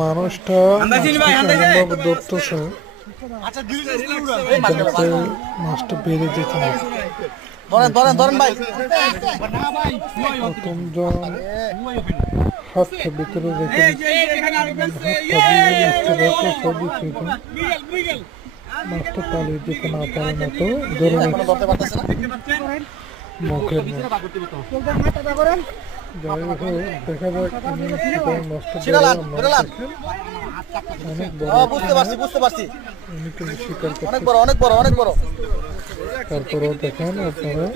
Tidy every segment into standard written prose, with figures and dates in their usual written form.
মানুষটা এমনভাবে ধরতেছে যাতে মাছটা বেড়ে যেতে না। প্রথমজন হাতটা ভিতরে রেখে মাছটা পালিয়ে যেতে না পারে মতো ধরে মুখের যাই হোক দেখা যাক মাছটা তারপরেও দেখেন আপনারা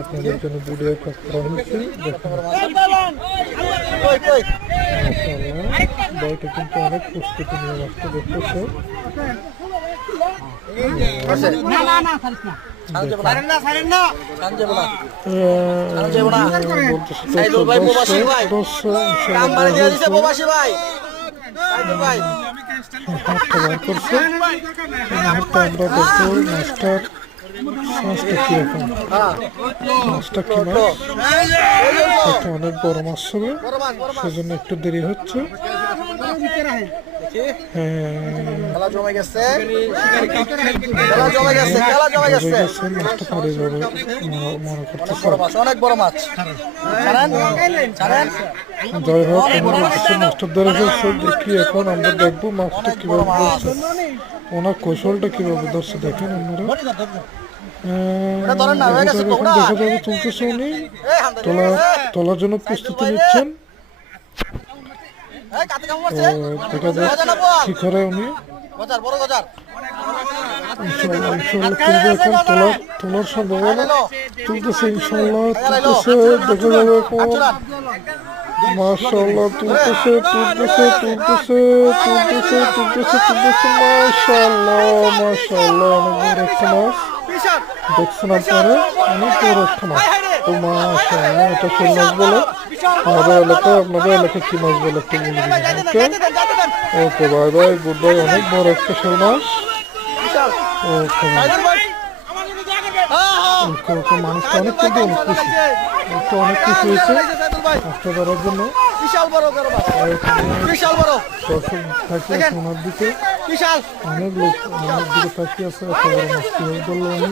আপনাদের জন্য ভিডিও করা হয়েছে বইটা কিন্তু অনেক প্রস্তুতি নিয়ে মাছটা দেখতেছে অনেক বড় মাছ হবে সেজন্য একটু দেরি হচ্ছে। অনেক বড় মাছ। যাই হোক মাছটা ধরে ফেলছে, দেখি এখন আমরা দেখবো মাছটা কিভাবে ধরছে, ওনার কৌশলটা কিভাবে ধরছে দেখেন আপনারা। দেখা যাবে তুলতেছে উনি তোলার জন্য প্রস্তুতি নিচ্ছেন। দেখা যাক কি করে উনি তুলবে এখন তোলার সম্ভাবনা তুলতেছে ইনশাল্লাহ তুলতেছে দেখা যাবে এখন মাশাআল্লাহ তুলতেছে মাশাআল্লাহ অনেক বড় একটা মাছ দেখছেন আপনারা, অনেক বড় একটা মাছ। তো মাশাআল্লাহ এটা শোল মাছ বলে আমাদের এলাকায়, আপনাদের এলাকায় কি মাছ বলে একটু বলে দিবেন। Okay bye bye, good bye. অনেক বড় একটা শোল মাছ। ওকে ওকে মানুষটা অনেক কিন্তু অনেক খুশি, অনেক খুশি হয়েছে মাছটা ধরার জন্য। ওনার দিকে অনেক লোক ওনার দিকে তাকিয়ে আছে, এত বড় মাছ কিভাবে ধরলো উনি।